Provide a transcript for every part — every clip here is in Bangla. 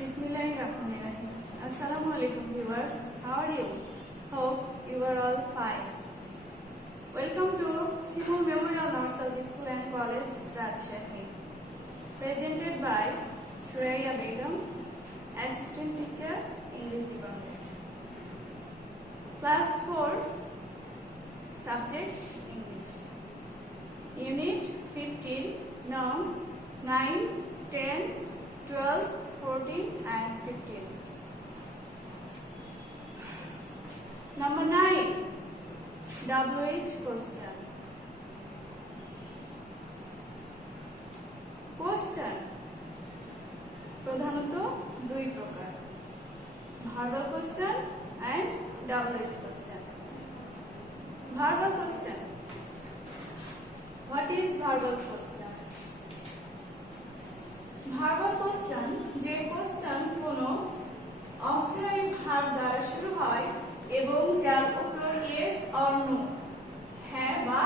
Bismillahirrahmanirrahim. Assalamu alaikum viewers. How are you? Hope you are all fine. Welcome to Shimur Memorial Nursery School and College, Rajshahi. Presented by Shuraiya Begum, Assistant Teacher, English Department. Class 4, Subject English. Unit 15, Noun 9, 10, 12, 14 and 15. Number 9. WH question. Question প্রধানত দুই প্রকার, verbal question and WH question. Verbal question. What is verbal question? Verbal question যে কোশ্চেন কোনো অক্সিলারি ভার্ব দ্বারা শুরু হয় এবং যার উত্তর ইয়েস অর নো, হ্যাঁ বা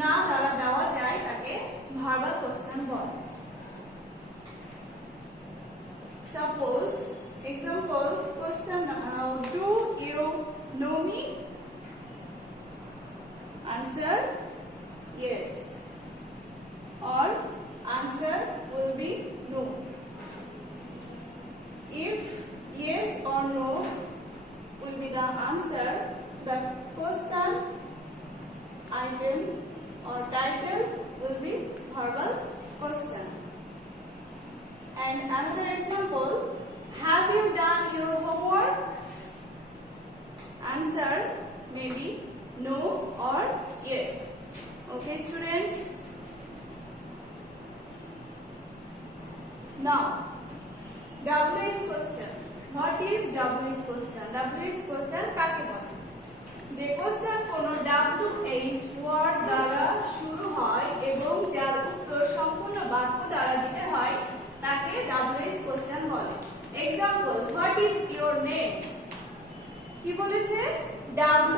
না দ্বারা দেওয়া যায় তাকে ভার্বাল কোশ্চেন বলে। Suppose example question, do you know me? Answer yes, or answer will be no. If yes or no will be the answer, the question item or title will be verbal question. And another example, have you done your homework? Answer may be no or yes. Okay students? Now, WH question. What is WH question? WH question কাকে বলে? যে কোশ্চেন কোনো WH ওয়ার্ড দ্বারা শুরু হয় এবং যার উত্তর সম্পূর্ণ বাক্য দ্বারা দিতে হয় তাকে WH question বলে। Example, what is your name? কি বলেছে?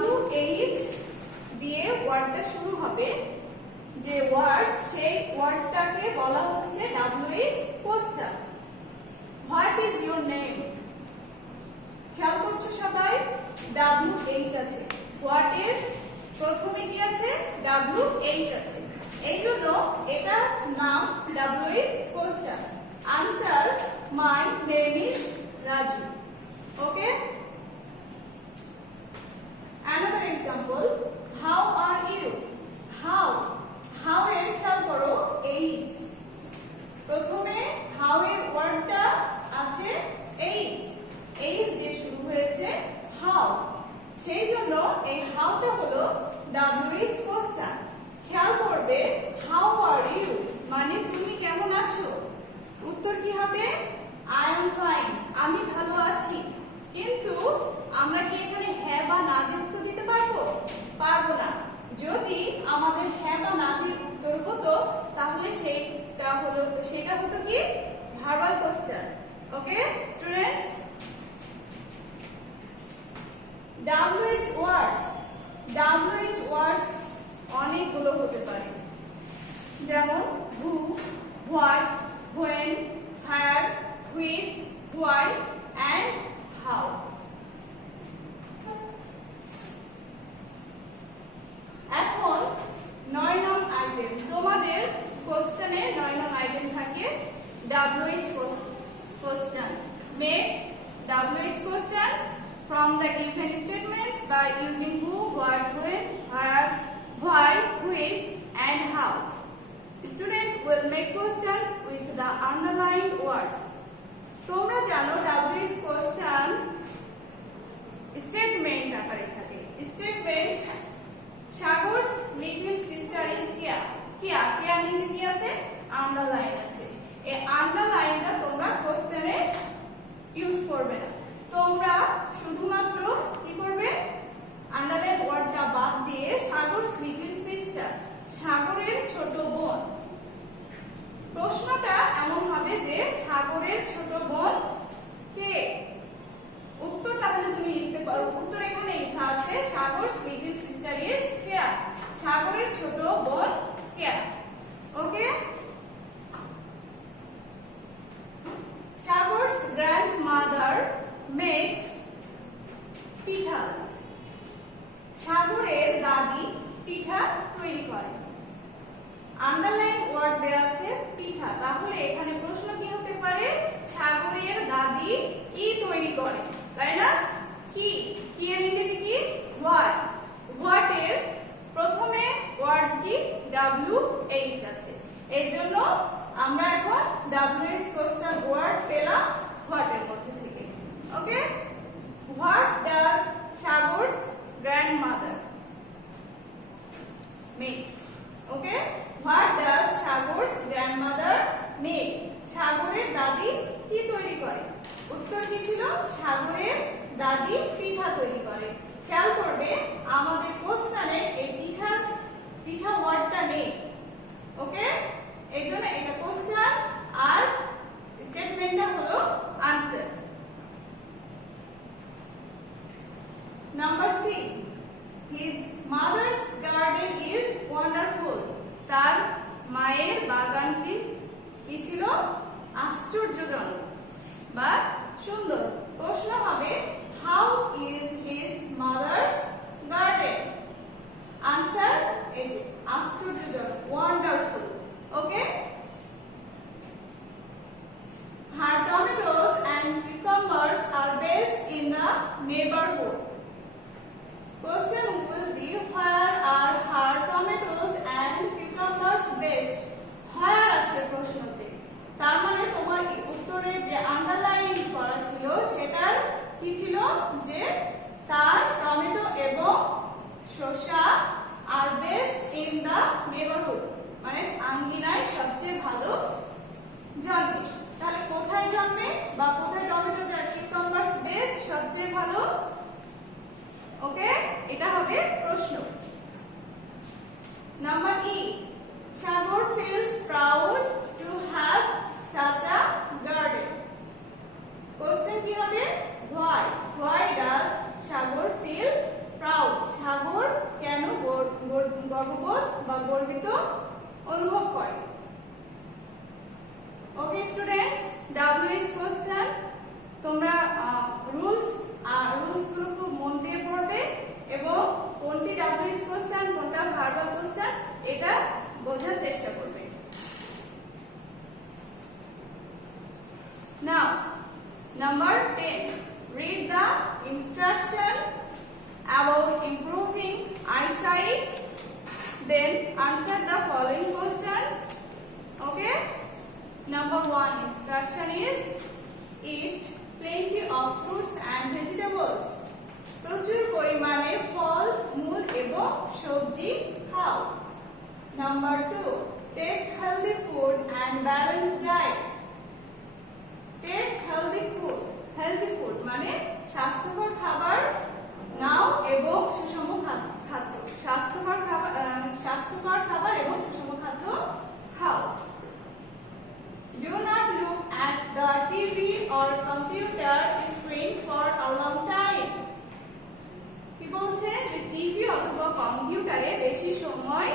WH দিয়ে ওয়ার্ডটা শুরু হবে, যে ওয়ার্ড সেই ওয়ার্ডটাকে বলা হচ্ছে WH question. What is your name? খেয়াল করছো সবাই, WH আছে, হোয়াট এর প্রথমে কি আছে? WH আছে, এই জন্য এটা নাম WH question. Answer, my name is Raju. Okay, another example, how are you? how এর খেয়াল করো h, প্রথমে how এর ওয়ার্ডটা আছে h দিয়ে শুরু হয়েছে how, সেই জন্য এই হাউটা হলো WH কোশ্চেন। খেয়াল করবে how are you মানে তুমি কেমন আছো, উত্তর কি হবে? I am fine, আমি ভালো আছি। কিন্তু আমরা কি এখানে হ্যাঁ বা না দিয়ে উত্তর দিতে পারবো? পারবো না। যদি আমাদের হ্যাঁ বা না দিয়ে উত্তর হতো তাহলে সেটা হতো কি? Verbal question. Okay students? WH ওয়ার্ডস অনেকগুলো হতে পারে, যেমন who, what, when, where, which, why and how. এখন 9 নং আইটেম, তোমাদের কোশ্চেনে 9 নং আইটেম থাকে WH question. Make WH questions from the given statements by using who, what, when, where, why, which and how. Student will make questions with the underlined words. তোমরা জানো WH question স্টেটমেন্ট আকারে থাকে। স্টেটমেন্ট, সাগর's little sister is here. কেয়ার নিচে কি আছে? আন্ডারলাইন আছে। এই আন্ডারলাইনটা তোমরা কোশ্চেনে ইউজ করবে না, তোমরা শুধুমাত্র কি করবে? আন্ডারলাইন ওয়ার্ডটা বাদ দিয়ে সাগর's little sister, সাগরের ছোট বোন। প্রশ্নটা এমন হবে যে সাগরের ছোট বোন কে? উত্তর তাহলে তুমি লিখতে পারো, উত্তর এখানে লেখা আছে সাগর's little sister is here, সাগরের ছোট বোন কেয়া। ওকে, makes পিঠাস। সাগরের দাদি পিঠা তৈরি করে। আন্ডারলাইন ওয়ার্ড দেওয়া আছে পিঠা, তাহলে এখানে প্রশ্ন কি হতে পারে? সাগরের দাদি কি তৈরি করে, তাই না? কি কি এর ইংরেজি কি? হোয়াট। হোয়াট এর প্রথমে ওয়ার্ড কি? WH আছে, এই জন্য আমরা এখন WH কোশ্চেন ওয়ার্ড পেলাম হোয়াট এর মধ্যে থেকে। Okay, what does Sagar's grandmother make? Okay, what does Sagar's grandmother make? সাগরের দাদি কি তৈরি করে? উত্তর কি ছিল? সাগরের দাদি পিঠা তৈরি করে। খেয়াল করবে আমাদের কোশ্চেনে এই পিঠা ওয়ার্ডটা নেই। ওকে, এই জন্য এটা কোশ্চেন আর স্টেটমেন্টটা হলো answer. Number C, his mother's garden is wonderful. তার মায়ের বাগানটি কি ছিল? আশ্চর্যজনক বা সুন্দর। প্রশ্ন হবে how is his mother's garden? Answer এই যে আশ্চর্যজনক, wonderful. Okay, her tomatoes and cucumbers are based in the neighborhood. Question will be where are her tomatoes and cucumbers based? Where আছে প্রশ্নতে, তার মানে তোমার উত্তরে যে আন্ডারলাইন করা ছিল সেটার কি ছিল? যে তার টমেটো এবং শসা আর বেস্ট ইন দা নেইবারহুড, মানে আঙ্গিনায় সবচেয়ে ভালো জন্মে। তাহলে কোথায় জন্মে বা কোথায় টমেটো আর কিউকাম্বারস বেস্ট সবচেয়ে ভালো? ওকে, এটা হবে প্রশ্ন। Number E, Sagar feels proud to have such a garden. Question কি হবে? why does Sagar feel proud? সাগর কেন গর্ববোধ বা গর্বিত অনুভব করে? ওকে স্টুডেন্টস, WH কোশ্চেন তোমরা রুলস গুলো খুব মন দিয়ে পড়বে এবং কোনটি WH কোশ্চেন কোনটা ভার্বাল কোশ্চেন এটা বোঝার চেষ্টা করবে। নাও number 10, read the instruction about improving eyesight, then answer the following questions. Okay, number 1 instruction is eat plenty of fruits and vegetables. প্রচুর পরিমাণে ফল, মূল এবং সবজি খাও। Number 2, take healthy food and balanced diet. Take healthy food, healthy food মানে স্বাস্থ্যকর খাবার নাও এবং সুষম খাদ্য। স্বাস্থ্যকর খাবার এবং সুষম খাদ্য খাও। Do not look at the TV or computer screen for a long time. কি বলছে? যে টিভি অথবা কম্পিউটারে বেশি সময়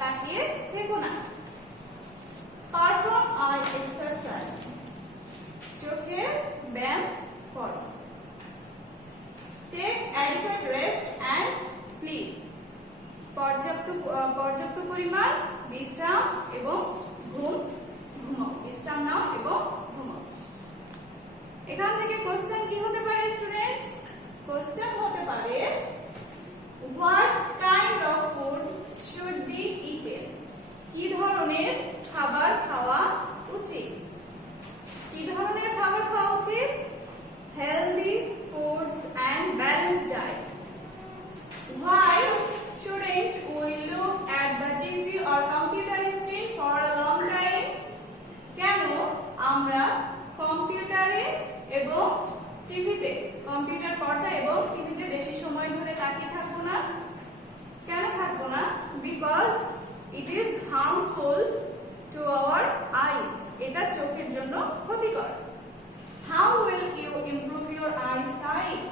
তাকিয়ে থেকো না। Perform eye exercise. চোখে ব্যায়াম করো। Take adequate rest and sleep. পর্যাপ্ত পরিমাণ বিশ্রাম এবং ঘুমাও। বিশ্রাম নাও এবং ঘুমাও। এখান থেকে কোশ্চেন কি হতে পারে স্টুডেন্টস? কোশ্চেন হতে পারে what kind of food should be eaten? কি ধরনের খাবার খাওয়া উচিত? কি ধরনের খাবার খাওয়া উচিত? Healthy foods and balanced diet. Why shouldn't we look at the TV or computer screen for a long time? কেন আমরা কম্পিউটারে এবং কম্পিউটার পর্দা এবং টিভিতে বেশি সময় ধরে তাকিয়ে থাকবো না? কেন থাকবো না? Because it is harmful to our eyes. এটা চোখের জন্য ক্ষতিকর। How will you improve your eyesight?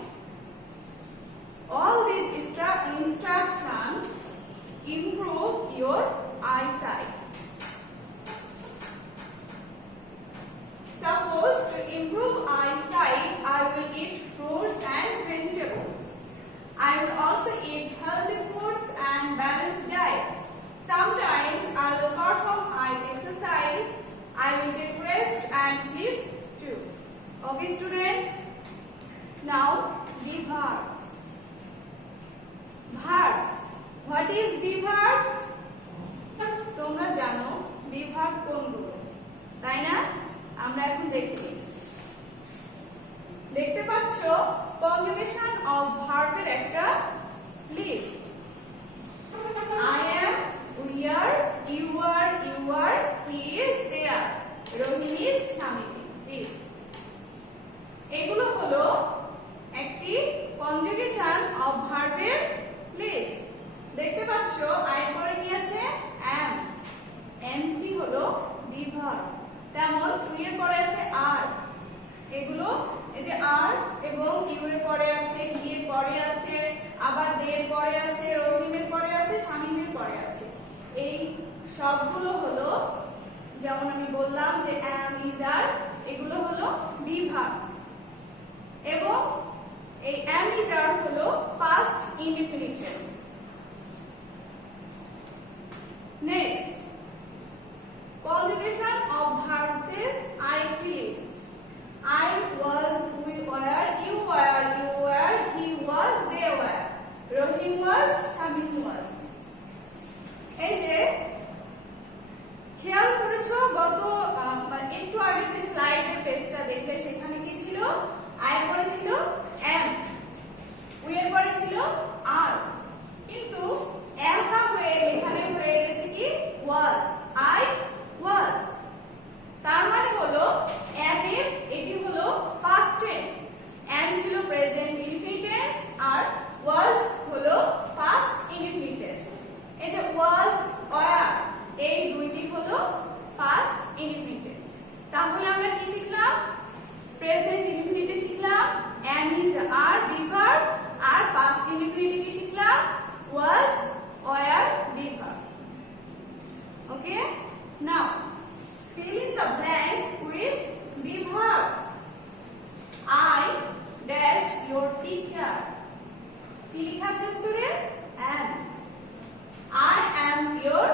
All these instructions improve your eyesight. Suppose to improve eyesight, I will Okay, students. Now the verbs. Verbs. What is the verbs? তোমরা জানো the verb কোনগুলো, তাই না? আমরা এখন দেখি। দেখতে পাচ্ছ conjugation of verb এর একটা list. I am, we are, you are, he is, they are, Rohim is, Shamim is। এগুলো হলো একটি conjugation of verb এর লিস্ট। দেখতে পাচ্ছ I পরে কি আছে? am, am টি হলো the verb। তেমন we এর পরে আছে are, এগুলো এই যে are এবং you এর পরে আছে, he এর পরে আছে, আবার they এর পরে আছে, রহিম এর পরে আছে, শামীম এর পরে আছে। এই সবগুলো হলো যেমন আমি বললাম যে am, is, are, এগুলো হলো the verbs এবং এই am, is, are হলো past indefinite tense। Next conjugation of verbs এর আরেকটি list. I was, we were, you were, he was, they were, Rohim was, Shamim was। এই যে খেয়াল করেছো গত একটু আগে যে স্লাইডের পেজটা দেখলে সেখানে কি ছিল? I এর পরে ছিল am, we এর পরে ছিল are, কিন্তু am না হয়ে এখানে হয়ে গেছে কি was, I was। তার মানে হলো am এর এটি হলো past tense, am ছিল present indefinite tense R was হলো past indefinite tense। এই যে was, were এই দুইটি হলো past indefinite tense। তাহলে আমরা কি শিখলাম? প্রেজেন্ট ইনডিফিনিটে শিখলাম am, is, are the verb R past indefinite কি শিখলাম? was, were the verb। Okay, now fill in the blanks with the verbs। I dash your teacher, কি লেখা আছে উত্তরে? am। I am your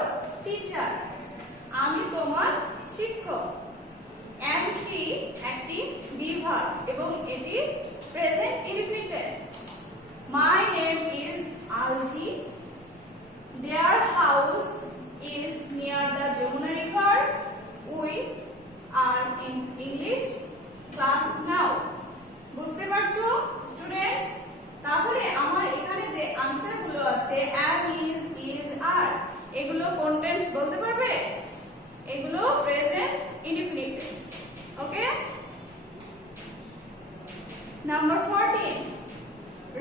teacher, আমি তোমার শিক্ষক। am টি একটি the verb এবং এটি present indefinite tense. My name is Alvi, their house is near the Jamuna river, we are in English class now। বুঝতে পারছো স্টুডেন্টস? তাহলে আমার এখানে যে আনসার গুলো আছে am, is, are এগুলো কোন টেন্স বলতে পারবে? এগুলো present indefinite tense. Okay, number 14,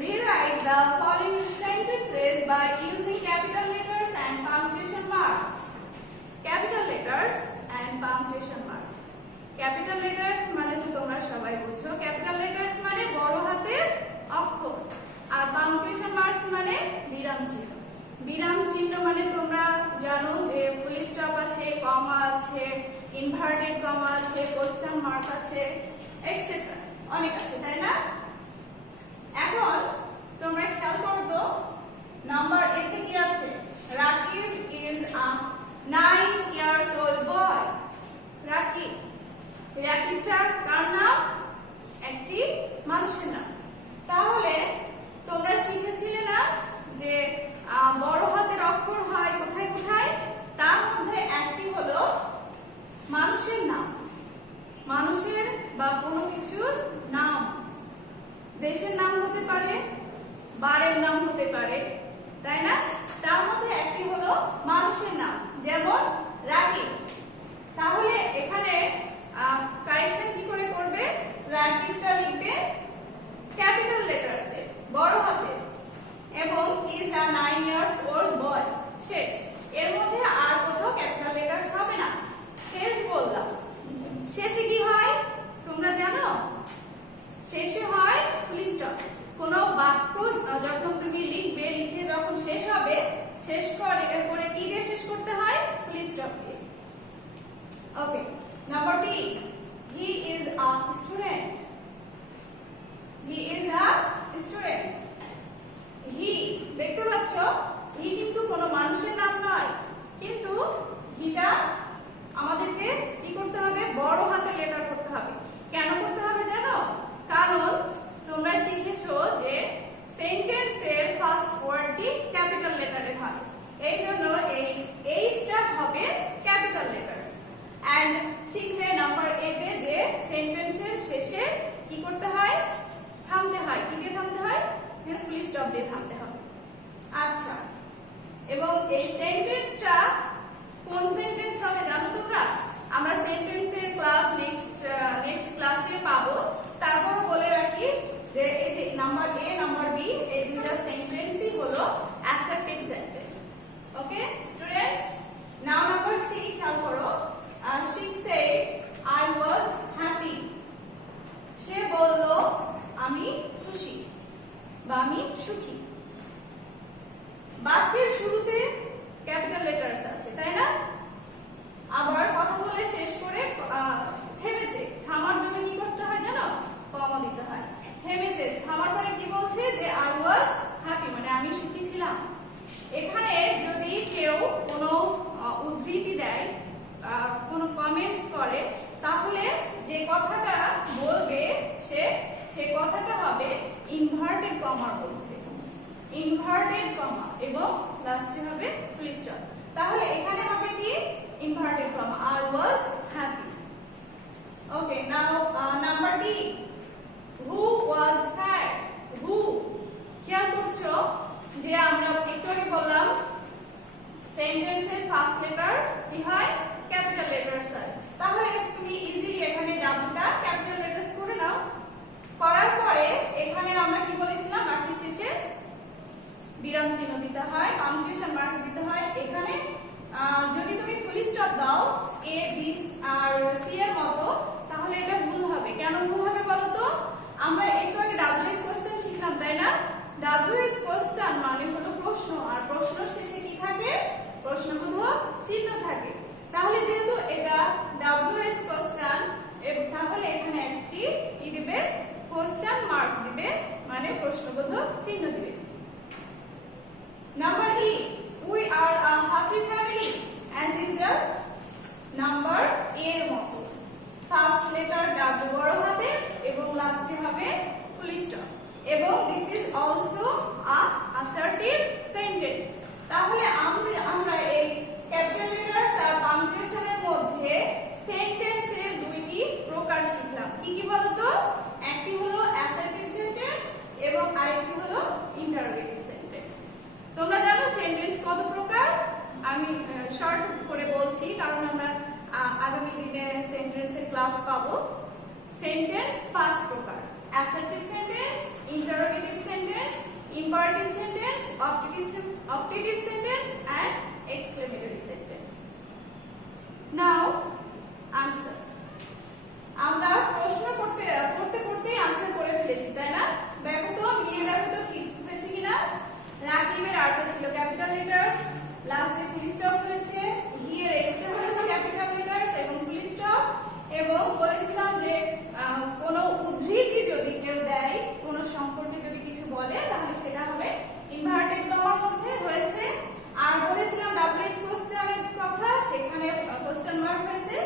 rewrite the following sentences by using capital letters and punctuation marks। capital letters and punctuation marks। capital letters মানে তো তোমরা সবাই বুঝছো, capital letters মানে বড় হাতের অক্ষর আর punctuation marks মানে বিরাম চিহ্ন। বিরাম চিহ্ন মানে তোমরা জানো যে ফুল স্টপ আছে, কমা আছে, ইনভার্টেড কমা আছে, কোশ্চেন মার্ক আছে, এটসেট্রা অনেক আছে, তাই না? এখন তোমরা খেয়াল করো তো নাম্বার 8 এ কি আছে? Rakib is a 9 years old boy। Rakib, রাকিবটা কার নাম? একটি মানুষের নাম। তাহলে তোমরা শিখেছিলে না যে বড় হাতের অক্ষর হয় কোথায় কোথায়? তার মধ্যে একটি হলো মানুষের নাম, মানুষের বা কোনো কিছুর নাম। দেশের নাম হতে পারে, বারের নাম হতে পারে, তাই না? তার মধ্যে একটি হলো মানুষের নাম, যেমন রাকিব। তাহলে এখানে কারেকশন কি করে করবে? রাকিবটা লিখবে ক্যাপিটাল লেটারসে, বড় হাতে, এবং is a 9 years old boy শেষ। এর মধ্যে আর কোথাও ক্যাপিটাল লেটারস হবে না, শেষ বললাম। শেষে কি হয় তোমরা জানো? শেষে হয় ফুল স্টপ। কোন বাক্য যখন তুমি লিখবে, লিখে যখন শেষ হবে, শেষ করে এরপরে কি দিয়ে শেষ করতে হয়? ফুল স্টপ দিয়ে। Okay, number B, he is a student। he is a student। he দেখতে পাচ্ছ, he কিন্তু কোনো মানুষের নাম নয়, কিন্তু হিটা আমাদেরকে কি করতে হবে? বড় হাতে লেটার করতে হবে। কেন করতে হবে জানো? কি করতে হয়, থামতে হয়। কি দিয়ে থামতে হয়, এখানে ফুল স্টপ দিয়ে থামতে হবে। আচ্ছা, এবং এই সেন্টেন্সটা কোন সেন্টেন্স হবে জানো তোমরা? আমরা সেন্টেন্সের ক্লাস নেক্সট ক্লাসে পাবো। তারপর বলে রাখি যে এই যে নাম্বার এ নাম্বার বি এই দুইটা সেন্টেন্সই হলো অ্যাসার্টিভ সেন্টেন্স। ওকে স্টুডেন্টস, নাও নাম্বার সি খেয়াল করো। she said I was happy. সে বলল আমি খুশি বা আমি সুখী। বাক্যের শুরুতে ক্যাপিটাল লেটারস আছে, তাই না? আবার কথা বলে শেষ করে থেমেছে। থামার জন্য কি করতে হয় জানো? কমা দিতে হয়। থেমেছে, থামার পরে কি বলছে যে I was happy, মানে আমি সুখী ছিলাম। এখানে যদি কেউ কোনো উদ্ধৃতি দেয়, কোনো কমেন্টস করে, তাহলে যে কথাটা বলবে সে কথাটা হবে ইনভার্টেড কমার মধ্যে, ইনভার্টেড কমা এবং লাস্টে হবে ফুল স্টপ। তাহলে এখানে হবে কি inverted comma, I was happy. Okay, now number D, who was sad? Who, খেয়াল করছো যে আমরা একটু আগে বললাম সেন্টেন্সের ফার্স্ট লেটার কি হয়, ক্যাপিটাল লেটারস হয়। তাহলে তুমি ইজিলি এখানে ডাবলটা ক্যাপিটাল লেটারস করে নাও। করার পরে এখানে আমরা কি বলেছিলাম, বাক্যের শেষে বিরাম চিহ্ন দিতে হয়, পাংচুয়েশন মার্ক দিতে হয়। এখানে যদি তুমি ফুল স্টপ দাও এ বি আর সি এর মতো, তাহলে এটা ভুল হবে। কেন ভুল হবে বলো তো? আমরা একটু আগে WH কোশ্চেন শিখলাম, তাই না? WH কোশ্চেন মানে হলো প্রশ্ন, আর প্রশ্ন শেষে কি থাকে, প্রশ্নবোধক চিহ্ন থাকে। তাহলে যেহেতু এটা WH কোশ্চেন, তাহলে এখানে একটি কি দিবে, কোশ্চেন মার্ক দিবে, মানে প্রশ্নবোধক চিহ্ন দিবে। Number E, we are a happy family as usual, number A এর মতো ফার্স্ট লেটার W বড় হাতে এবং লাস্টে হবে ফুল স্টপ, এবং this is also a assertive sentence. তাহলে আমরা এই ক্যাপিটাল লেটারস আর পাংচুয়েশনের মধ্যে সেন্টেন্সের দুইটি প্রকার শিখলাম। কি কি বলতো? একটি হলো অ্যাসার্টিভ সেন্টেন্স এবং আরেকটি হলো ইন্টারোগেটিভ সেন্টেন্স। তোমরা জানো সেন্টেন্স কত প্রকার? আমি শর্ট করে বলছি কারণ আমরা আগামী দিনে সেন্টেন্সের ক্লাস পাবো। সেন্টেন্স 5 প্রকার: assertive sentence, interrogative sentence, imperative sentence, optative sentence and exclamatory sentence. Now answer. আমরা প্রশ্ন করতে আনসার করে ফেলেছি, তাই না? দেখো তো, মিলিয়ে দেখো তো কি হয়েছে কিনা। রাকিবের আর্টে ছিল ক্যাপিটাল লেটারস, লাস্টে ফুল স্টপ হয়েছে, হিয়ার এসটা হয়েছে ক্যাপিটাল লেটারস এবং ফুল স্টপ, এবং বলেছিলাম যে কোনো উদ্ধৃতি যদি কেউ দেয়, কোনো সম্পর্কে যদি কিছু বলে, তাহলে সেটা হবে ইনভার্টেড কমার মধ্যে হয়েছে। আর বলেছিলাম WH কোশ্চেনের কথা, সেখানে কোশ্চেন মার্ক হয়েছে,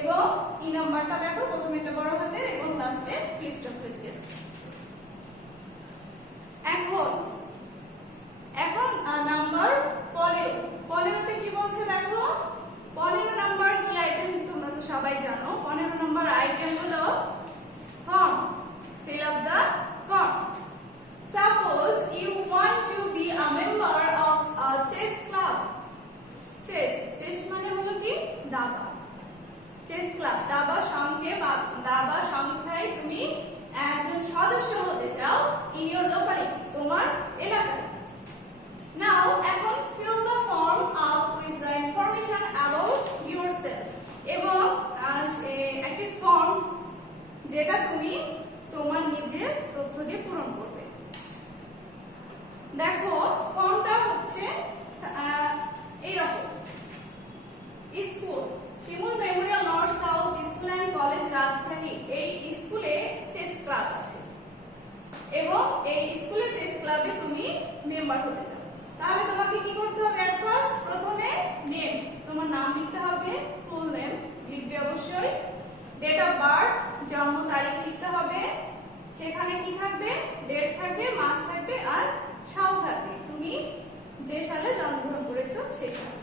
এবং ই নাম্বারটা দেখো প্রথমে একটা বড় হাতের এবং লাস্টে ফুল স্টপ হয়েছে। এখন নাম্বার 15তে কি বলছে দেখো। 15 নাম্বার কি আইটেম তোমরা তো সবাই জানো। 15 নাম্বার আইটেম হলো form, fill up the form. Suppose you want to be a member of a chess club. chess মানে হলো কি দাবা। চেস ক্লাব, দাবা সংস্থায় তুমি একজন সদস্য হতে চাও in your locality, তোমার এলাকায়। Now এখন fill the form up with the information about yourself, এবং একটি ফর্ম যেটা তুমি তোমার নিজের তথ্য দিয়ে পূরণ করবে। দেখো ফর্মটা হচ্ছে এইরকম: school Shimul Memorial north south school and college Rajshahi, এই স্কুলে চেস ক্লাব আছে এবং এই স্কুলে চেস ক্লাবে তুমি মেম্বার হতে চাও। তাহলে তোমাকে কি করতে হবে? এট ফার্স্ট প্রথমে নেম, তোমার নাম লিখতে হবে, ফুল নেম লিখবে অবশ্যই। ডেট অফ বার্থ, জন্ম তারিখ লিখতে হবে, সেখানে কি থাকবে? ডেট থাকবে, মাস থাকবে আর সাল থাকবে, তুমি যে সালে জন্মগ্রহণ করেছো সেই সাল।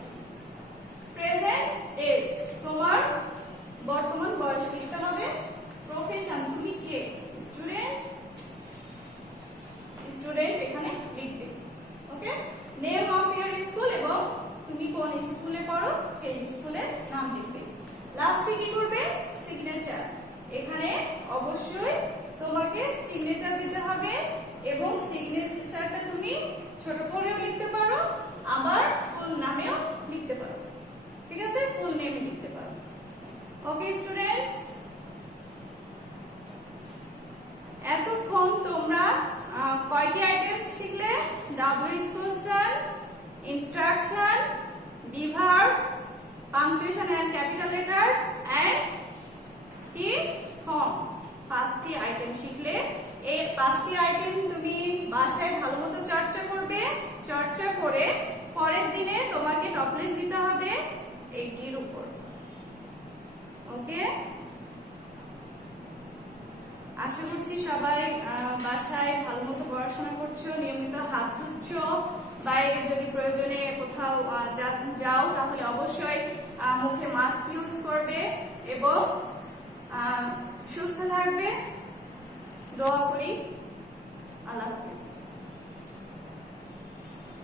প্রেজেন্ট এজ, তোমার বর্তমান বয়স লিখতে হবে। প্রফেশন, তুমি কে? ছোট করেও লিখতে পারো, আবার ফুল নামেও লিখতে পারো। ঠিক আছে, ফুল নেমে লিখতে পারো। ওকে স্টুডেন্টস, এতক্ষণ তোমরা কয়টি আইটেম শিখলে? WH question, instruction, be verbs, punctuation and capital letters and কি form। 5টি আইটেম শিখলে। এই 5টি আইটেম তুমি বাসায় ভালোমতো চর্চা করবে। চর্চা করে পরের দিনে তোমাকে টপলেস দিতে হবে 80 এর উপর। ওকে, আশা করছি সবাই বাসায় ভালোমতো পড়াশোনা করছো, নিয়মিত হাত ধুচ্ছো, বাইরে যদি প্রয়োজনে কোথাও যাও তাহলে অবশ্যই মুখে মাস্ক ইউজ করবে এবং সুস্থ থাকবে। দোয়া করি। আল্লাহ হাফেজ।